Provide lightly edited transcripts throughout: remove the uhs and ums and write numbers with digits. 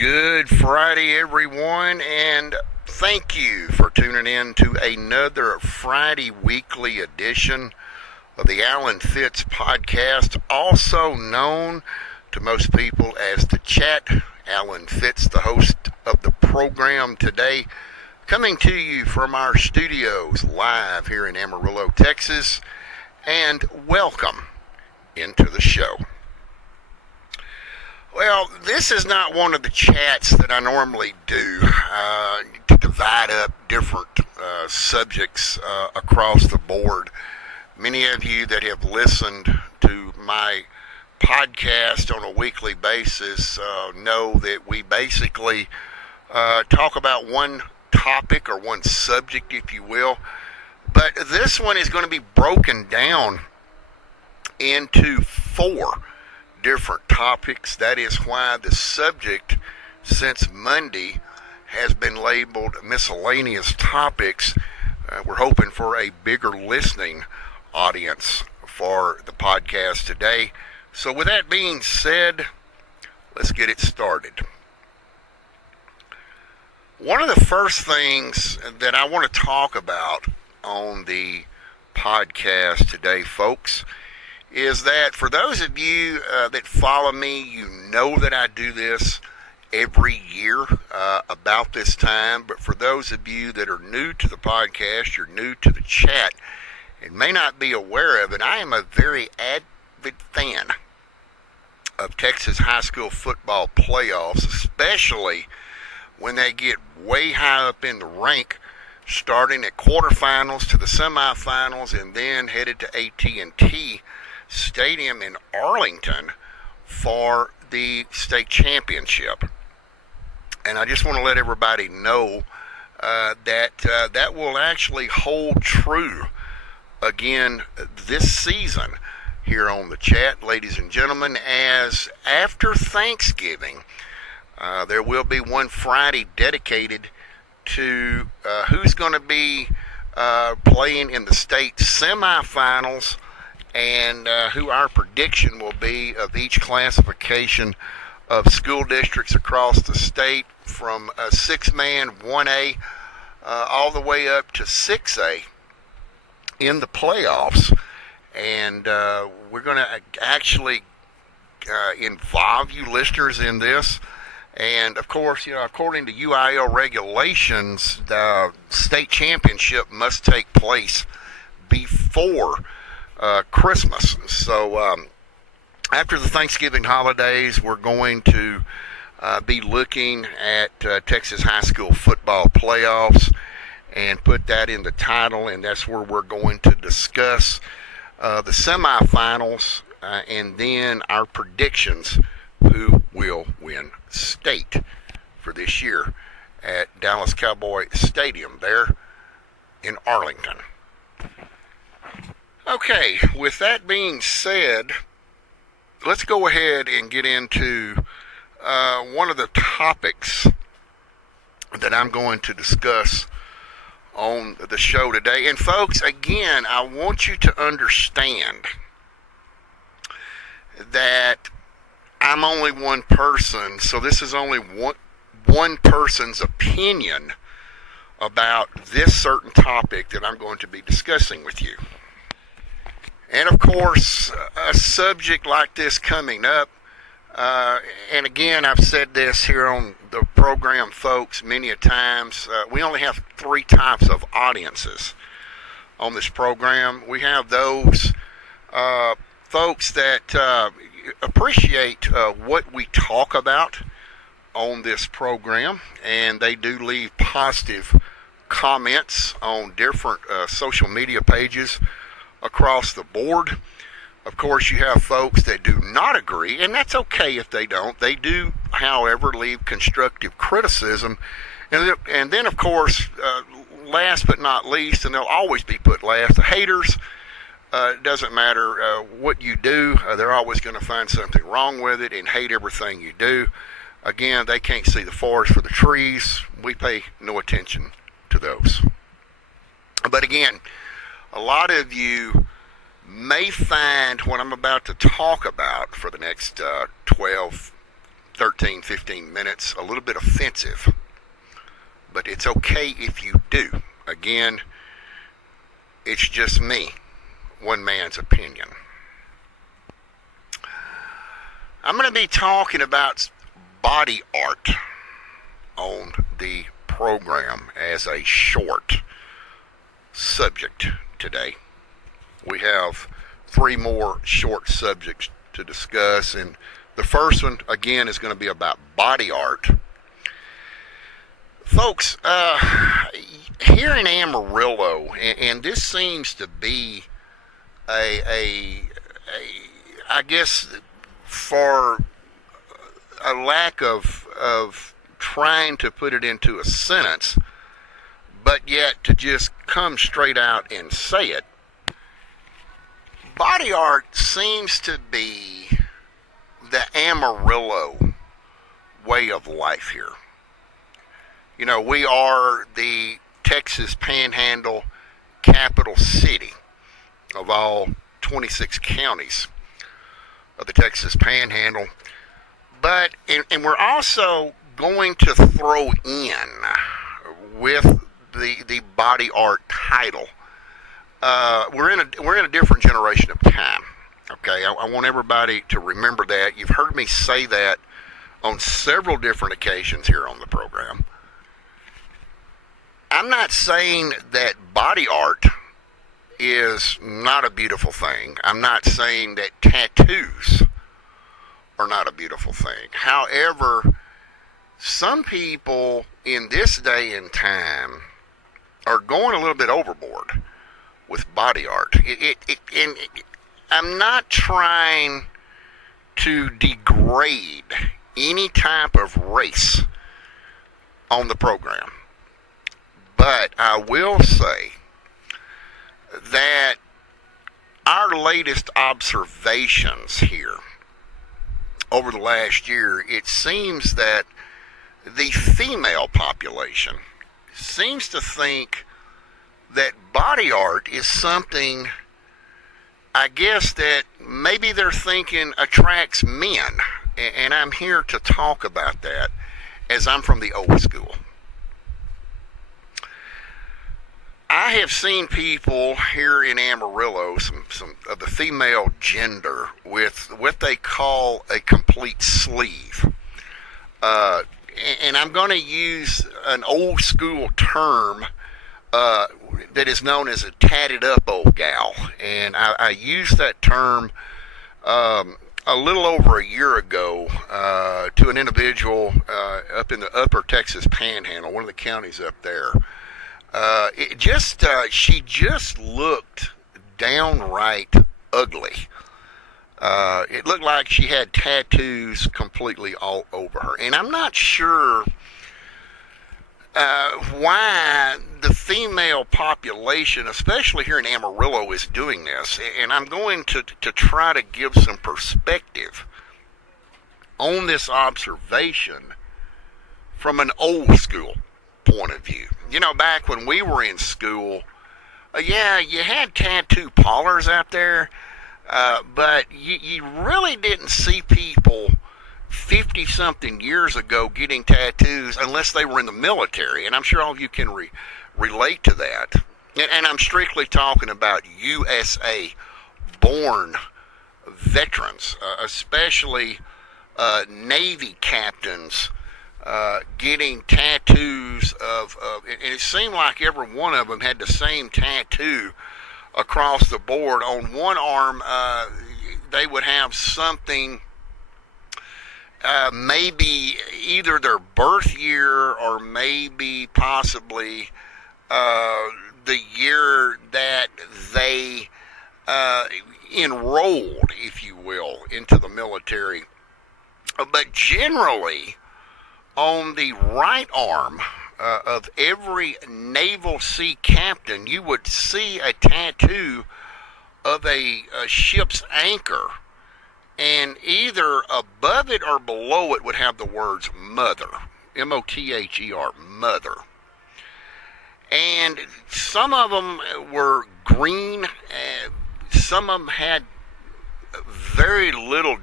Good Friday, everyone, and thank you for tuning in to another Friday weekly edition of the Alan Fitz podcast, also known to most people as The Chat. Alan Fitz, the host of the program today, coming to you from our studios live here in Amarillo, Texas, and welcome into the show. Well, this is not one of the chats that I normally do to divide up different subjects across the board. Many of you that have listened to my podcast on a weekly basis know that we basically talk about one topic or one subject, if you will. But this one is going to be broken down into four different topics. That is why the subject since Monday has been labeled miscellaneous topics. We're hoping for a bigger listening audience for the podcast today. So with that being said, let's get it started. One of the first things that I want to talk about on the podcast today, folks, is that for those of you that follow me, you know that I do this every year about this time. But for those of you that are new to the podcast, you're new to the chat, and may not be aware of it, I am a very avid fan of Texas high school football playoffs, especially when they get way high up in the rank, starting at quarterfinals to the semifinals and then headed to AT&T Stadium in Arlington for the state championship. And I just want to let everybody know that will actually hold true again this season here on the chat, ladies and gentlemen, as after Thanksgiving there will be one Friday dedicated to who's going to be playing in the state semifinals and who our prediction will be of each classification of school districts across the state, from 6-man 1A all the way up to 6A in the playoffs. And we're going to actually involve you listeners in this. And of course, according to UIL regulations, the state championship must take place before Christmas. So after the Thanksgiving holidays, we're going to be looking at Texas high school football playoffs and put that in the title, and that's where we're going to discuss the semifinals and then our predictions who will win state for this year at Dallas Cowboy Stadium there in Arlington. Okay, with that being said, let's go ahead and get into one of the topics that I'm going to discuss on the show today. And folks, again, I want you to understand that I'm only one person, so this is only one person's opinion about this certain topic that I'm going to be discussing with you. And of course, a subject like this coming up, and again, I've said this here on the program, folks, many a times, we only have three types of audiences on this program. We have those folks that appreciate what we talk about on this program, and they do leave positive comments on different social media pages across the board. Of course, you have folks that do not agree, and that's okay if they don't. They do, however, leave constructive criticism. And then, of course, last but not least, and they'll always be put last, the haters. It doesn't matter what you do, they're always going to find something wrong with it and hate everything you do. Again, they can't see the forest for the trees. We pay no attention to those. But again, a lot of you may find what I'm about to talk about for the next 12, 13, 15 minutes a little bit offensive. But it's okay if you do. Again, it's just me, one man's opinion. I'm going to be talking about body art on the program as a short subject today. We have 3 more short subjects to discuss, and the first one, again, is going to be about body art. Folks, here in Amarillo, and this seems to be I guess, for a lack of trying to put it into a sentence, but yet to just come straight out and say it, body art seems to be the Amarillo way of life here. You know, we are the Texas Panhandle capital city of all 26 counties of the Texas Panhandle. But, and we're also going to throw in with the body art title. We're in a different generation of time. Okay, I want everybody to remember that. You've heard me say that on several different occasions here on the program. I'm not saying that body art is not a beautiful thing. I'm not saying that tattoos are not a beautiful thing. However, some people in this day and time are going a little bit overboard with body art. I'm not trying to degrade any type of race on the program. But I will say that our latest observations here over the last year, it seems that the female population seems to think that body art is something, I guess, that maybe they're thinking attracts men. And I'm here to talk about that, as I'm from the old school. I have seen people here in Amarillo, some of the female gender, with what they call a complete sleeve. And I'm going to use an old school term that is known as a tatted up old gal. And I used that term a little over a year ago to an individual up in the upper Texas Panhandle, one of the counties up there. She just looked downright ugly. It looked like she had tattoos completely all over her. And I'm not sure why the female population, especially here in Amarillo, is doing this. And I'm going to try to give some perspective on this observation from an old school point of view. You know, back when we were in school, you had tattoo parlors out there, but you really didn't see people 50-something years ago getting tattoos unless they were in the military, and I'm sure all of you can relate to that. And I'm strictly talking about USA-born veterans, especially Navy captains, getting tattoos and it seemed like every one of them had the same tattoo across the board. On one arm, they would have something, maybe either their birth year or maybe possibly the year that they enrolled, if you will, into the military. But generally, on the right arm of every Naval Sea captain, you would see a tattoo of a ship's anchor, and either above it or below it would have the words mother, M-O-T-H-E-R, mother. And some of them were green, some of them had very little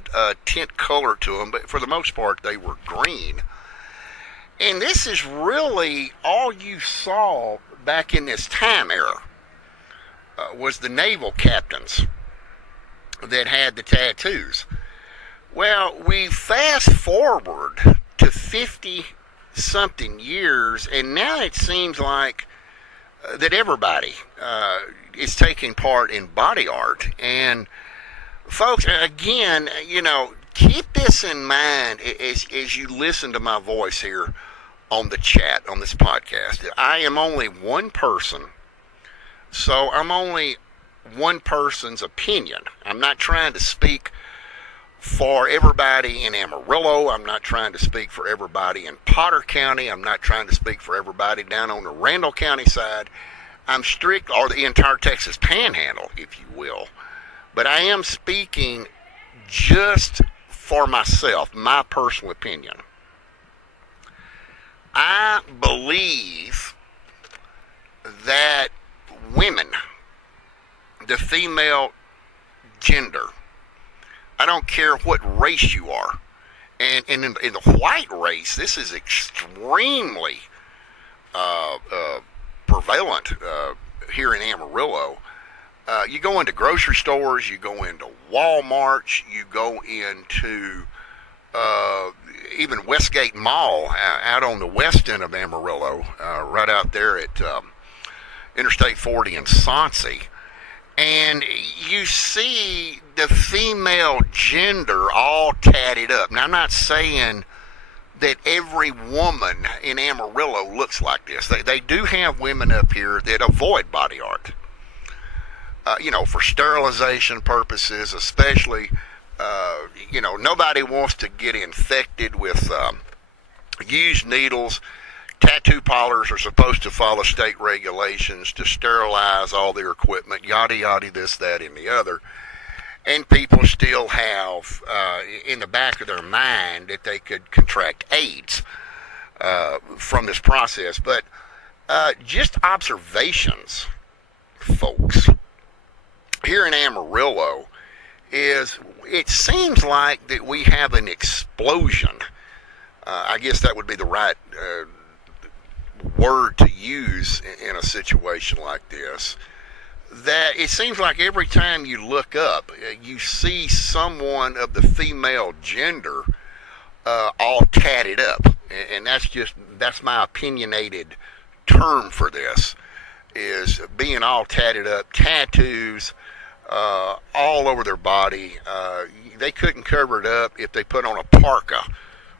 tint color to them, but for the most part they were green. And this is really all you saw back in this time era, was the naval captains that had the tattoos. Well, we fast forward to 50 something years, and now it seems like that everybody is taking part in body art. And folks, again, keep this in mind as you listen to my voice here on the chat on this podcast. I am only one person, so I'm only one person's opinion. I'm not trying to speak for everybody in Amarillo. I'm not trying to speak for everybody in Potter County. I'm not trying to speak for everybody down on the Randall County side. I'm strict, or the entire Texas Panhandle, if you will. But I am speaking just for myself, my personal opinion. I believe that women, the female gender, I don't care what race you are, and in the white race, this is extremely prevalent here in Amarillo. You go into grocery stores, you go into Walmarts, you go into even Westgate Mall out on the west end of Amarillo, right out there at Interstate 40 in Soncy. And you see the female gender all tatted up. Now, I'm not saying that every woman in Amarillo looks like this. They do have women up here that avoid body art. For sterilization purposes, especially, nobody wants to get infected with used needles. Tattoo parlors are supposed to follow state regulations to sterilize all their equipment, yada, yada, this, that, and the other. And people still have in the back of their mind that they could contract AIDS from this process. But just observations, folks, here in Amarillo, is it seems like that we have an explosion. I guess that would be the right word to use in a situation like this. That it seems like every time you look up, you see someone of the female gender all tatted up, and that's my opinionated term for this, is being all tatted up, tattoos all over their body. They couldn't cover it up if they put on a parka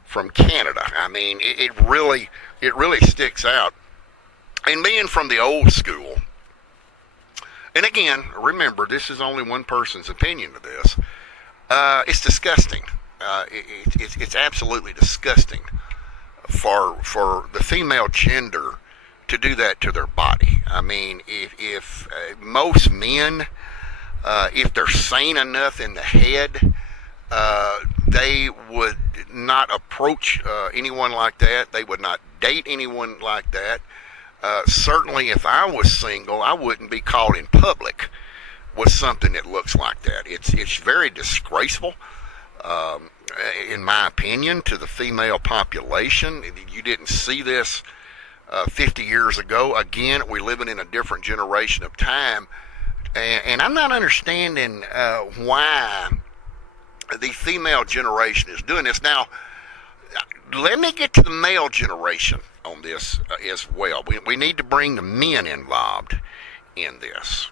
from Canada. I mean, it really sticks out. And being from the old school, and again, remember, this is only one person's opinion of this. It's disgusting. It's absolutely disgusting for the female gender to do that to their body. I mean, if most men, if they're sane enough in the head, they would not approach anyone like that. They would not date anyone like that. Certainly, if I was single, I wouldn't be caught in public with something that looks like that. It's very disgraceful, in my opinion, to the female population. You didn't see this 50 years ago. Again, we're living in a different generation of time, and I'm not understanding why the female generation is doing this. Now, let me get to the male generation on this as well. We need to bring the men involved in this.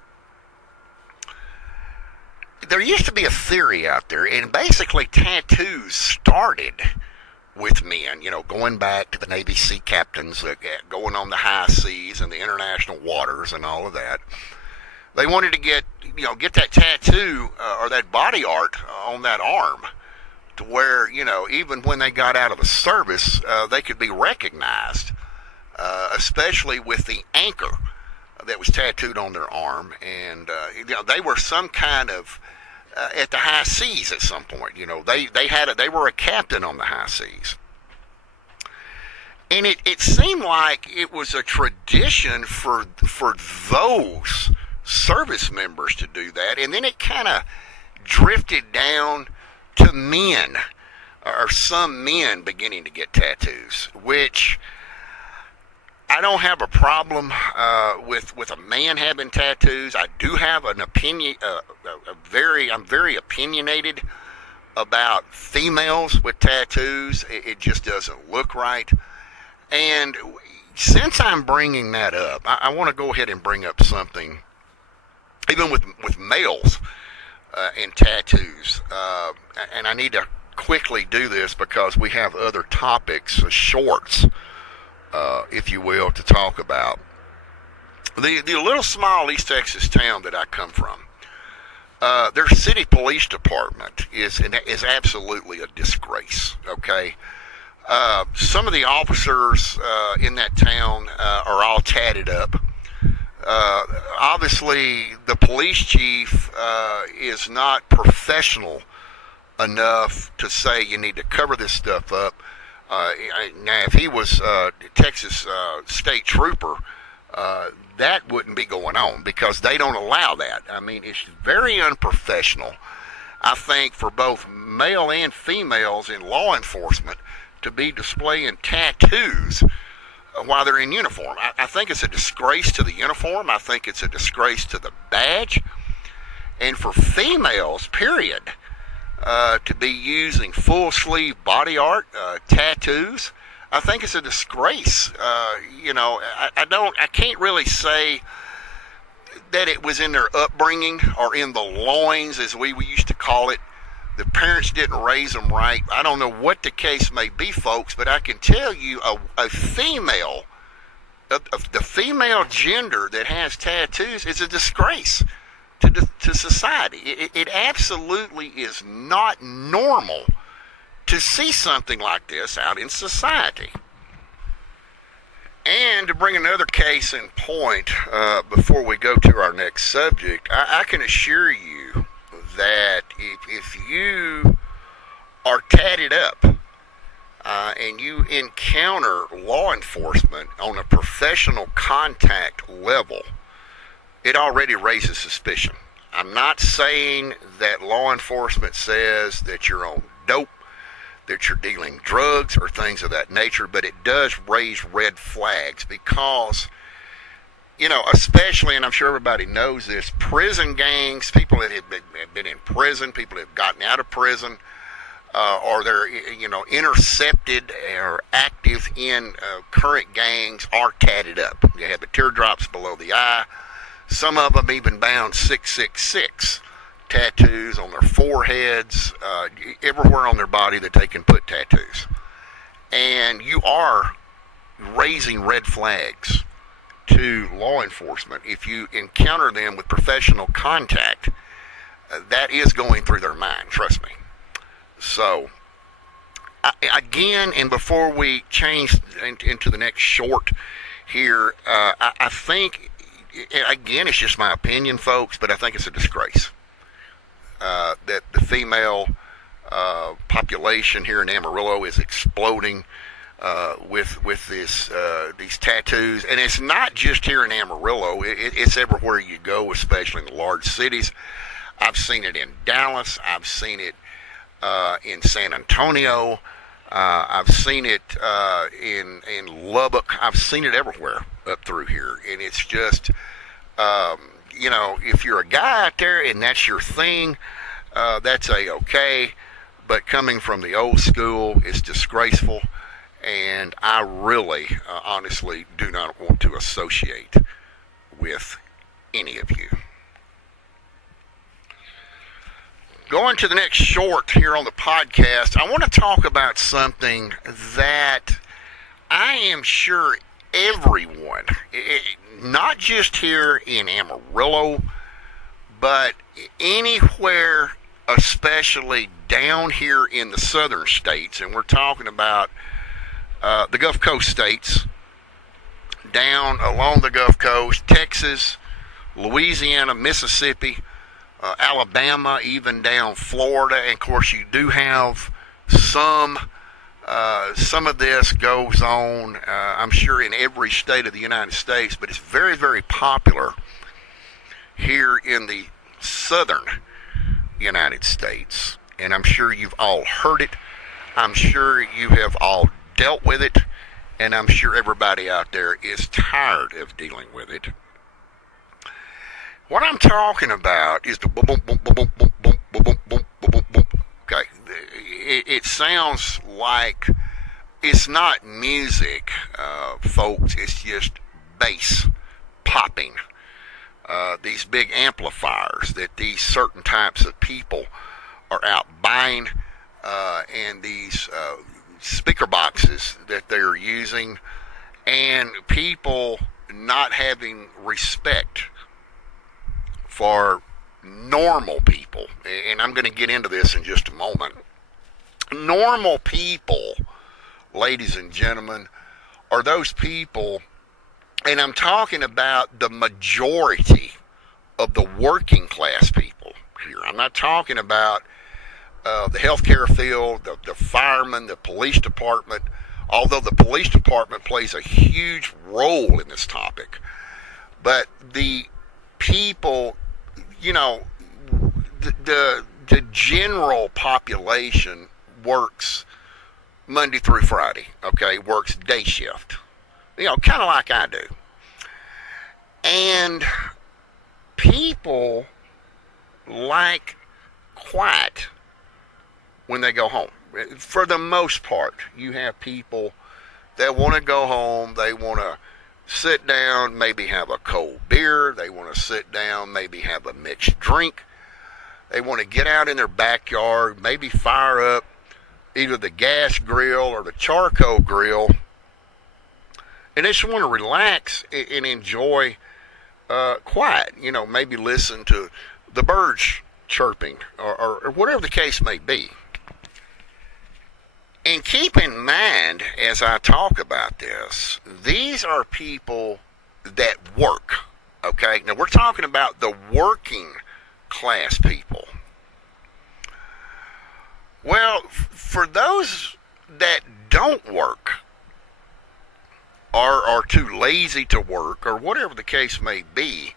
There used to be a theory out there, and basically tattoos started with men, going back to the Navy sea captains, going on the high seas and the international waters and all of that. They wanted to get that tattoo or that body art on that arm to where, even when they got out of the service, they could be recognized, especially with the anchor that was tattooed on their arm. And, they were some kind of, at the high seas at some point, they were a captain on the high seas. And it seemed like it was a tradition for those service members to do that, and then it kind of drifted down to men, or some men beginning to get tattoos, which I don't have a problem with a man having tattoos. I do have an opinion, I'm very opinionated about females with tattoos. It just doesn't look right. And since I'm bringing that up, I want to go ahead and bring up something, even with males and tattoos. And I need to quickly do this because we have other topics, shorts, if you will, to talk about. The little small East Texas town that I come from, their city police department is absolutely a disgrace, okay? Some of the officers in that town are all tatted up. Obviously, the police chief is not professional enough to say you need to cover this stuff up. Now, if he was Texas state trooper, that wouldn't be going on because they don't allow that. I mean, it's very unprofessional, I think, for both male and females in law enforcement to be displaying tattoos while they're in uniform. I think it's a disgrace to the uniform. I think it's a disgrace to the badge. And for females, period, to be using full sleeve body art, tattoos, I think it's a disgrace. I can't really say that it was in their upbringing or in the loins, as we used to call it. The parents didn't raise them right. I don't know what the case may be, folks, but I can tell you a female, the female gender that has tattoos is a disgrace to society. It absolutely is not normal to see something like this out in society. And to bring another case in point before we go to our next subject, I can assure you that if you are tatted up and you encounter law enforcement on a professional contact level, it already raises suspicion. I'm not saying that law enforcement says that you're on dope, that you're dealing drugs or things of that nature, but it does raise red flags because, especially, and I'm sure everybody knows this, prison gangs, people that have been in prison, people that have gotten out of prison, or they're, intercepted or active in current gangs are tatted up. They have the teardrops below the eye. Some of them even bound 666 tattoos on their foreheads, everywhere on their body that they can put tattoos. And you are raising red flags to law enforcement if you encounter them with professional contact. That is going through their mind, trust me. So, again, and before we change into the next short here, I think, again, it's just my opinion, folks, but I think it's a disgrace that the female population here in Amarillo is exploding with these tattoos. And it's not just here in Amarillo. It's everywhere you go, especially in the large cities. I've seen it in Dallas. I've seen it in San Antonio. I've seen it in Lubbock. I've seen it everywhere up through here. And it's just, if you're a guy out there and that's your thing, that's okay. But coming from the old school, it's disgraceful. And I really, honestly, do not want to associate with any of you. Going to the next short here on the podcast, I want to talk about something that I am sure everyone, not just here in Amarillo, but anywhere, especially down here in the southern states, and we're talking about the Gulf Coast states, down along the Gulf Coast, Texas, Louisiana, Mississippi, Alabama, even down Florida, and of course you do have some of this goes on, I'm sure, in every state of the United States, but it's very, very popular here in the southern United States. And I'm sure you've all heard it. I'm sure you have all dealt with it. And I'm sure everybody out there is tired of dealing with it. What I'm talking about is the boom, boom, boom, boom, boom, boom, boom, boom, boom, boom, boom. Okay, it sounds like it's not music, folks. It's just bass popping. These big amplifiers that these certain types of people are out buying, and these speaker boxes that they're using, and people not having respect for normal people. And I'm going to get into this in just a moment. Normal people, ladies and gentlemen, are those people, and I'm talking about the majority of the working class people here. I'm not talking about the healthcare field, the firemen, the police department, although the police department plays a huge role in this topic. But the people, you know, the general population works Monday through Friday, okay, works day shift, you know, kind of like I do. And people like quiet when they go home. For the most part, you have people that want to go home, they want to sit down, maybe have a cold beer, they want to sit down, maybe have a mixed drink, they want to get out in their backyard, maybe fire up either the gas grill or the charcoal grill, and they just want to relax and enjoy quiet, you know, maybe listen to the birds chirping or whatever the case may be. And keep in mind, as I talk about this, these are people that work, okay? Now, we're talking about the working class people. Well, for those that don't work, or are too lazy to work, or whatever the case may be,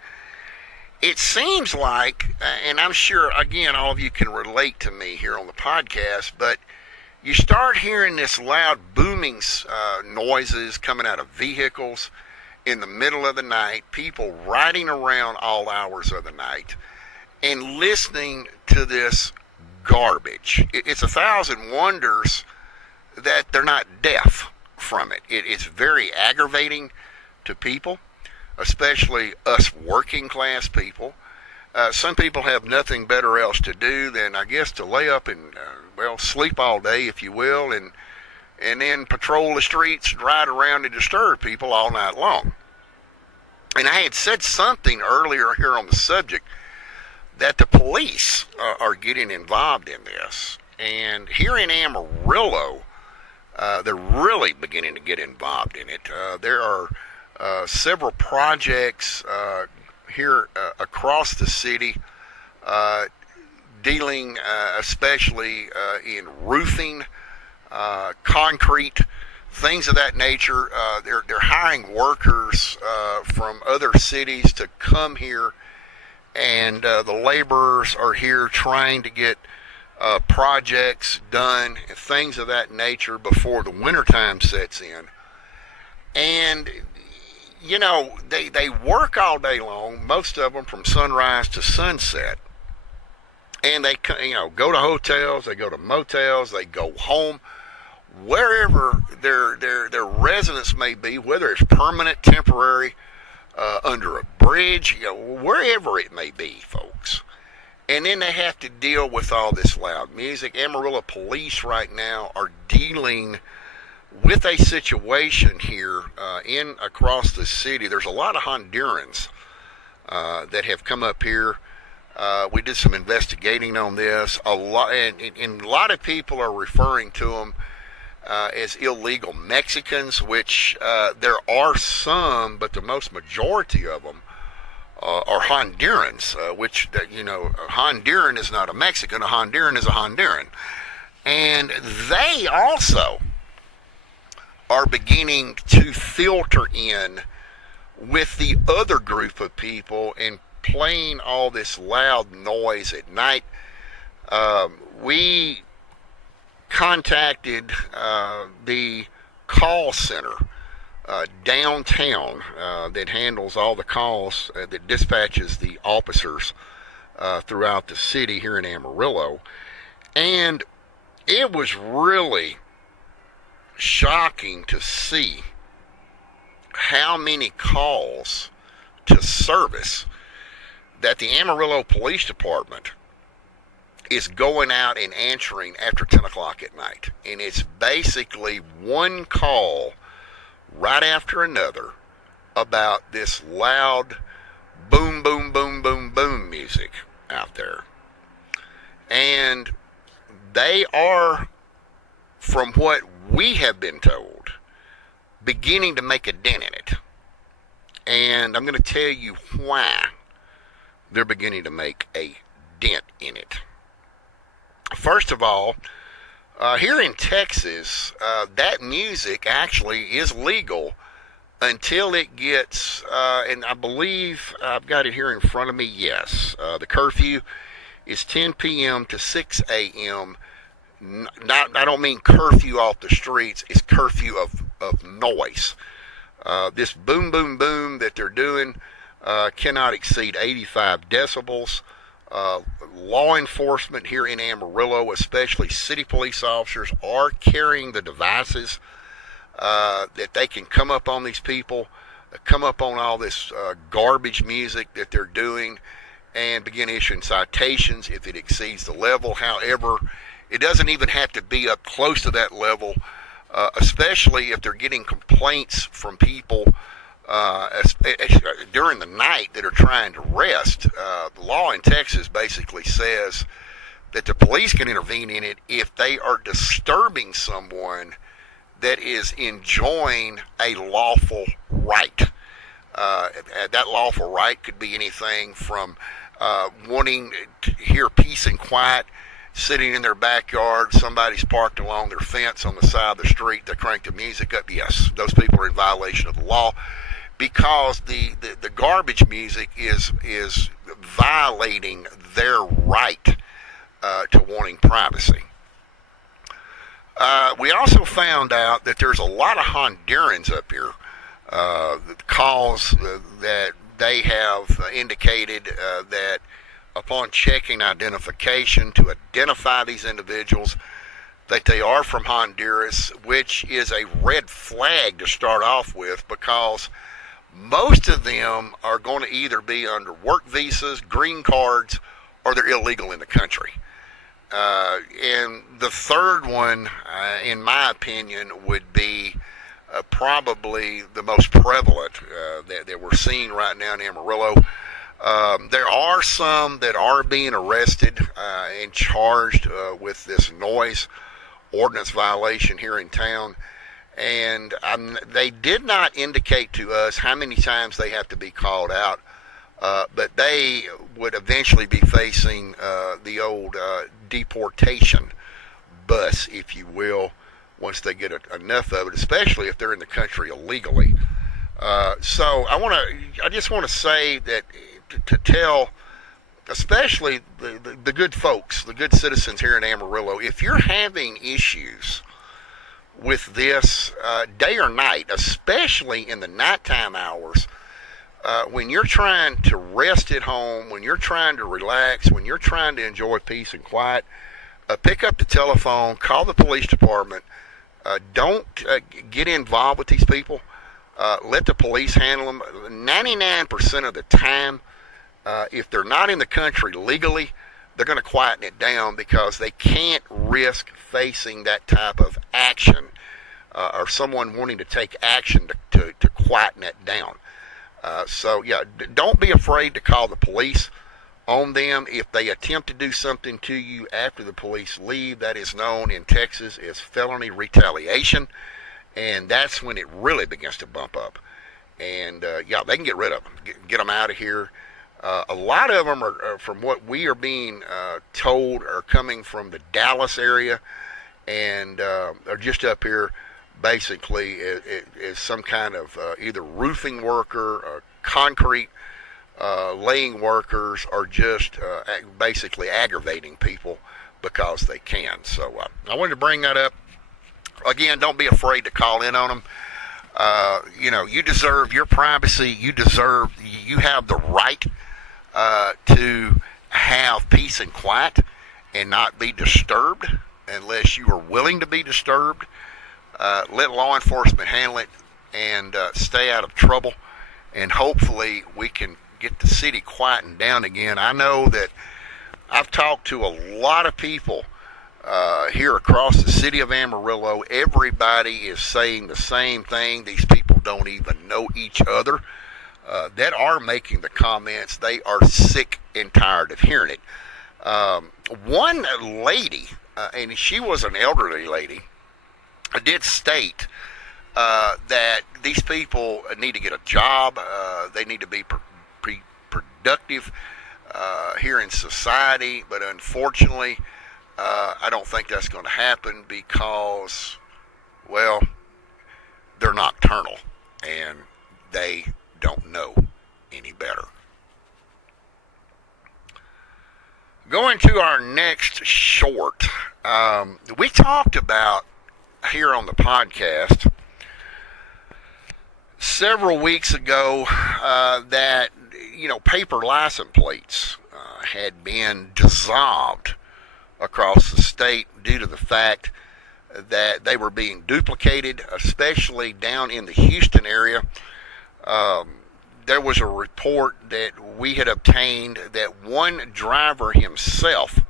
it seems like, and I'm sure, again, all of you can relate to me here on the podcast, but you start hearing this loud booming noises coming out of vehicles in the middle of the night, people riding around all hours of the night, and listening to this garbage. It's a thousand wonders that they're not deaf from it. It's very aggravating to people, especially us working class people. Some people have nothing better else to do than, I guess, to lay up and, sleep all day, if you will, and then patrol the streets and ride around and disturb people all night long. And I had said something earlier here on the subject that the police are getting involved in this. And here in Amarillo, they're really beginning to get involved in it. There are several projects here across the city dealing especially in roofing, concrete, things of that nature. They're hiring workers from other cities to come here, and the laborers are here trying to get projects done, things of that nature before the wintertime sets in. And you know, they work all day long, most of them from sunrise to sunset. And they, you know, go to hotels, they go to motels, they go home, wherever their residence may be, whether it's permanent, temporary, under a bridge, you know, wherever it may be, folks. And then they have to deal with all this loud music. Amarillo police right now are dealing with a situation here in across the city. There's a lot of Hondurans that have come up here. We did some investigating on this. A lot, and a lot of people are referring to them as illegal Mexicans, which there are some, but the most majority of them are Hondurans, which, you know, a Honduran is not a Mexican. A Honduran is a Honduran. And they also are beginning to filter in with the other group of people and playing all this loud noise at night. We contacted the call center downtown that handles all the calls that dispatches the officers throughout the city here in Amarillo. And it was really shocking to see how many calls to service that the Amarillo Police Department is going out and answering after 10 o'clock at night. And it's basically one call right after another about this loud boom, boom, boom, boom, boom music out there. And they are, from what we have been told, beginning to make a dent in it. And I'm going to tell you why they're beginning to make a dent in it. First of all, here in Texas, that music actually is legal until it gets, and I believe I've got it here in front of me, yes, the curfew is 10 p.m. to 6 a.m. I don't mean curfew off the streets, it's curfew of noise. This boom, boom, boom that they're doing cannot exceed 85 decibels. Law enforcement here in Amarillo, especially city police officers, are carrying the devices that they can come up on these people, come up on all this garbage music that they're doing, and begin issuing citations if it exceeds the level. However, it doesn't even have to be up close to that level, especially if they're getting complaints from people during the night that are trying to rest. The law in Texas basically says that the police can intervene in it if they are disturbing someone that is enjoying a lawful right. That lawful right could be anything from wanting to hear peace and quiet, sitting in their backyard, somebody's parked along their fence on the side of the street, they crank the music up. Yes, those people are in violation of the law, because the garbage music is violating their right to wanting privacy. We also found out that there's a lot of Hondurans up here. The calls that they have indicated that upon checking identification to identify these individuals, that they are from Honduras, which is a red flag to start off with, because most of them are going to either be under work visas, green cards, or they're illegal in the country. And the third one, in my opinion, would be probably the most prevalent that we're seeing right now in Amarillo. There are some that are being arrested and charged with this noise ordinance violation here in town. And they did not indicate to us how many times they have to be called out, but they would eventually be facing the old deportation bus, if you will, once they get enough of it, especially if they're in the country illegally. So I just want to say that to tell, especially the good folks, the good citizens here in Amarillo, if you're having issues with this day or night, especially in the nighttime hours, when you're trying to rest at home, when you're trying to relax, when you're trying to enjoy peace and quiet, pick up the telephone, call the police department. Don't get involved with these people. Let the police handle them. 99% of the time, if they're not in the country legally, they're going to quieten it down, because they can't risk facing that type of action or someone wanting to take action to quieten it down. So, yeah, don't be afraid to call the police on them. If they attempt to do something to you after the police leave, that is known in Texas as felony retaliation, and that's when it really begins to bump up. And, yeah, they can get rid of them, get them out of here. A lot of them are, from what we are being told, are coming from the Dallas area, and are just up here basically as some kind of either roofing worker or concrete laying workers, or just basically aggravating people because they can. So I wanted to bring that up. Again, don't be afraid to call in on them. You deserve your privacy. You have the right to have peace and quiet and not be disturbed unless you are willing to be disturbed. Let law enforcement handle it and stay out of trouble. And hopefully we can get the city quietened down again. I know that I've talked to a lot of people here across the city of Amarillo. Everybody is saying the same thing. These people don't even know each other that are making the comments. They are sick and tired of hearing it. One lady, and she was an elderly lady, did state that these people need to get a job. They need to be productive here in society, but unfortunately, I don't think that's going to happen because, well, they're nocturnal and they don't know any better. Going to our next short, we talked about here on the podcast several weeks ago that paper license plates had been dissolved across the state due to the fact that they were being duplicated, especially down in the Houston area. There was a report that we had obtained that one driver himself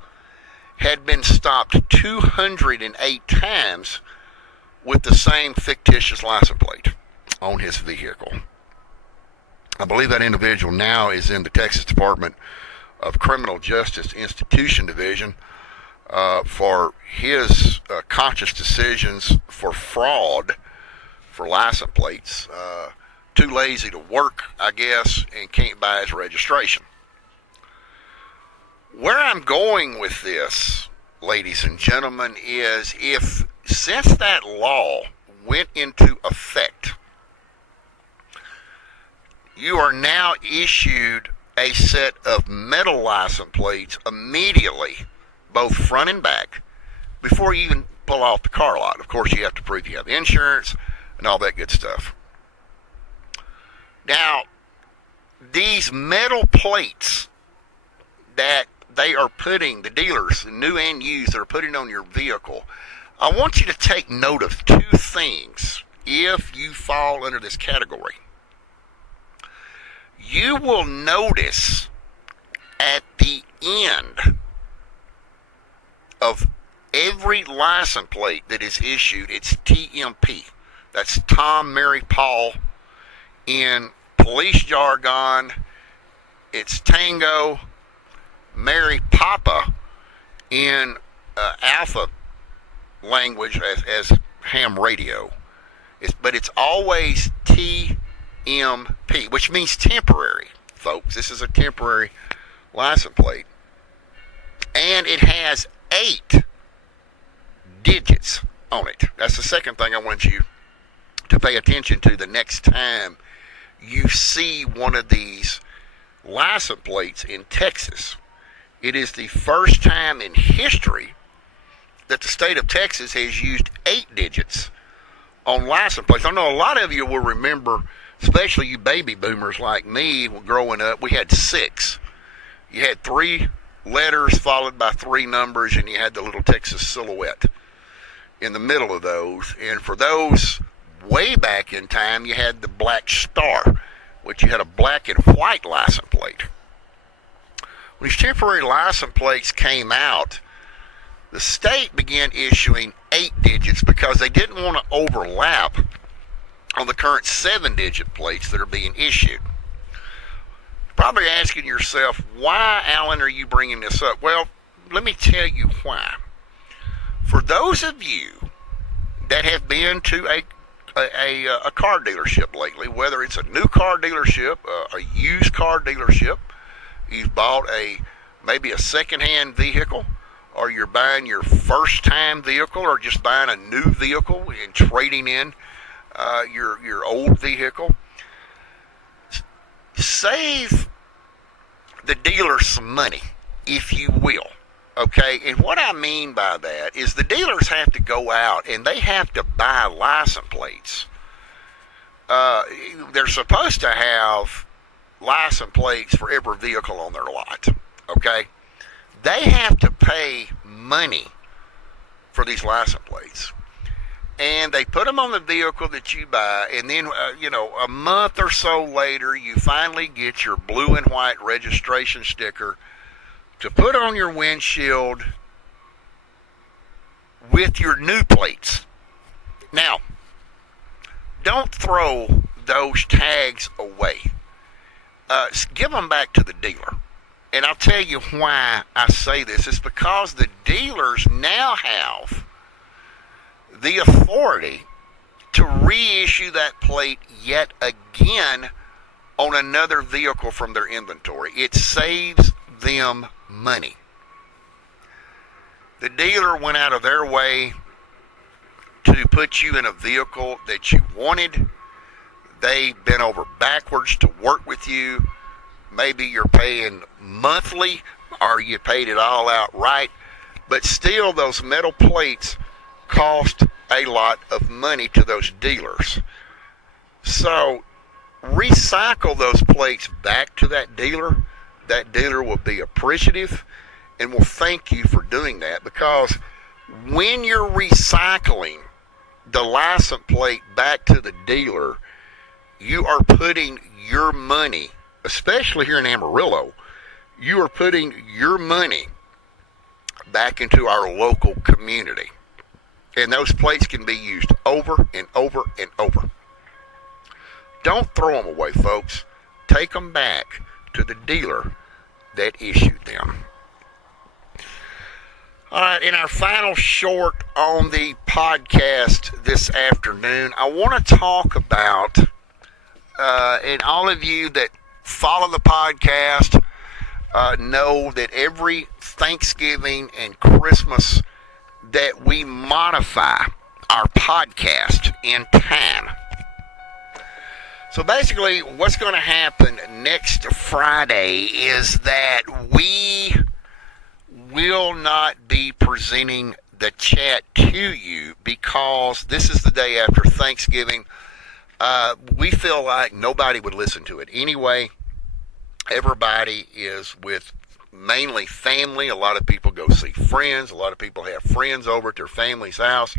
had been stopped 208 times with the same fictitious license plate on his vehicle. I believe that individual now is in the Texas Department of Criminal Justice Institution Division for his conscious decisions for fraud for license plates. Too lazy to work, I guess, and can't buy his registration. Where I'm going with this, ladies and gentlemen, is since that law went into effect, you are now issued a set of metal license plates immediately, both front and back, before you even pull off the car lot. Of course, you have to prove you have insurance and all that good stuff. Now, these metal plates that they are putting, the dealers, new and used, are putting on your vehicle, I want you to take note of two things if you fall under this category. You will notice at the end of every license plate that is issued, it's TMP. That's Tom, Mary, Paul. In police jargon, it's Tango, Mary, Papa. In Alpha language as ham radio. But it's always TMP, which means temporary, folks. This is a temporary license plate. And it has 8 digits on it. That's the second thing I want you to pay attention to the next time you see one of these license plates in Texas. It is the first time in history that the state of Texas has used 8 digits on license plates. I know a lot of you will remember, especially you baby boomers like me, growing up, we had 6. You had 3 letters followed by 3 numbers, and you had the little Texas silhouette in the middle of those. And for those way back in time, you had the black star, which you had a black and white license plate. When these temporary license plates came out, the state began issuing 8 digits because they didn't want to overlap on the current 7-digit plates that are being issued. Probably asking yourself, why, Alan, are you bringing this up? Well, let me tell you why. For those of you that have been to a car dealership lately, whether it's a new car dealership, a used car dealership, you've bought maybe a second-hand vehicle, or you're buying your first-time vehicle, or just buying a new vehicle and trading in your old vehicle, save the dealer some money, if you will. Okay, and what I mean by that is the dealers have to go out and they have to buy license plates. They're supposed to have license plates for every vehicle on their lot. Okay, they have to pay money for these license plates, and they put them on the vehicle that you buy, and then a month or so later you finally get your blue and white registration sticker to put on your windshield with your new plates. Now, don't throw those tags away. Give them back to the dealer. And I'll tell you why I say this. It's because the dealers now have the authority to reissue that plate yet again on another vehicle from their inventory. It saves them money. The dealer went out of their way to put you in a vehicle that you wanted. They bent over backwards to work with you. Maybe you're paying monthly or you paid it all outright, but still those metal plates cost a lot of money to those dealers. So recycle those plates back to that dealer. That dealer will be appreciative and will thank you for doing that, because when you're recycling the license plate back to the dealer, you are putting your money, especially here in Amarillo, you are putting your money back into our local community. And those plates can be used over and over and over. Don't throw them away, folks. Take them back to the dealer that issued them. All right, in our final short on the podcast this afternoon, I want to talk about, and all of you that follow the podcast know that every Thanksgiving and Christmas that we modify our podcast in time. So basically, what's going to happen next Friday is that we will not be presenting the chat to you, because this is the day after Thanksgiving. We feel like nobody would listen to it anyway. Everybody is with mainly family. A lot of people go see friends. A lot of people have friends over at their family's house.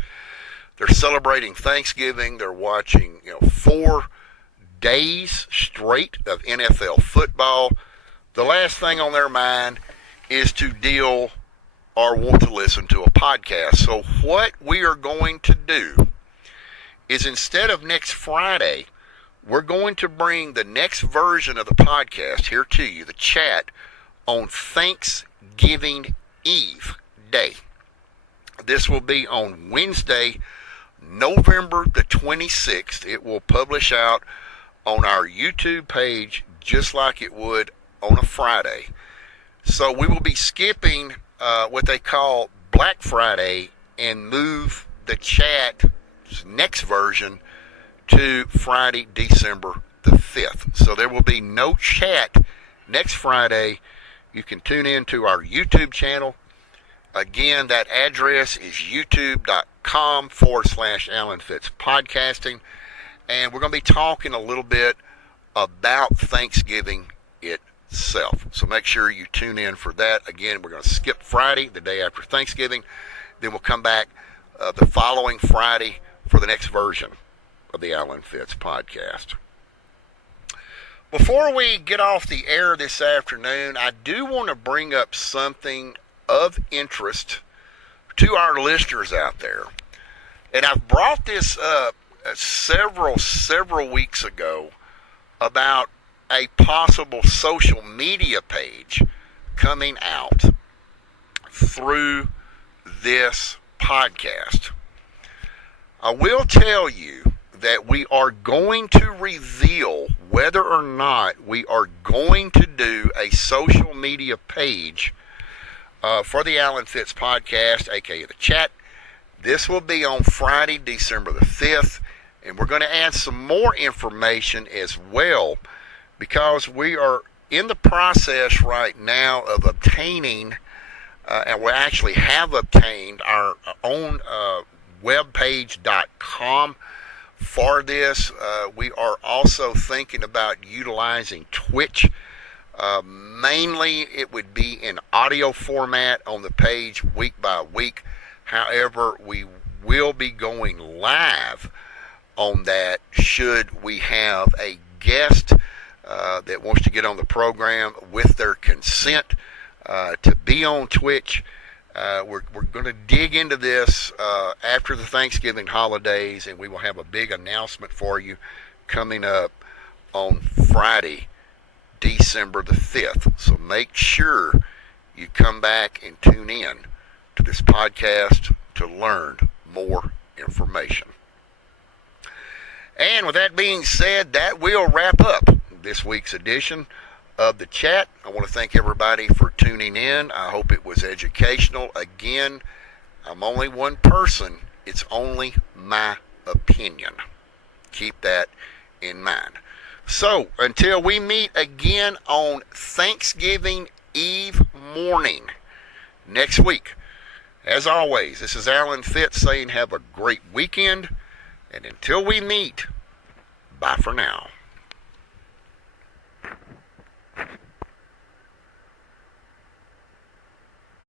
They're celebrating Thanksgiving. They're watching 4 days straight of NFL football. The last thing on their mind is to deal or want to listen to a podcast. So what we are going to do is, instead of next Friday, we're going to bring the next version of the podcast here to you, the chat, on Thanksgiving Eve day. This will be on Wednesday, November the 26th. It will publish out on our YouTube page just like it would on a Friday. So we will be skipping what they call Black Friday and move the chat's next version to Friday, December the 5th. So there will be no chat next Friday. You can tune in to our YouTube channel. Again, that address is youtube.com/Alan Fitz Podcasting. And we're going to be talking a little bit about Thanksgiving itself. So make sure you tune in for that. Again, we're going to skip Friday, the day after Thanksgiving. Then we'll come back the following Friday for the next version of the Alan Fitz Podcast. Before we get off the air this afternoon, I do want to bring up something of interest to our listeners out there. And I've brought this up several weeks ago about a possible social media page coming out through this podcast. I will tell you that we are going to reveal whether or not we are going to do a social media page for the Alan Fitz Podcast, aka the chat. This will be on Friday, December the 5th, and we're going to add some more information as well, because we are in the process right now of obtaining and we actually have obtained our own webpage.com for this. We are also thinking about utilizing Twitch. Mainly it would be in audio format on the page week by week. However, we will be going live on that should we have a guest that wants to get on the program with their consent to be on Twitch. We're going to dig into this after the Thanksgiving holidays, and we will have a big announcement for you coming up on Friday, December the 5th. So make sure you come back and tune in to this podcast to learn more information. And with that being said, that will wrap up this week's edition of the chat. I want to thank everybody for tuning in. I hope it was educational. Again, I'm only one person. It's only my opinion. Keep that in mind. So, until we meet again on Thanksgiving Eve morning next week, as always, this is Alan Fitz saying have a great weekend. And until we meet, bye for now.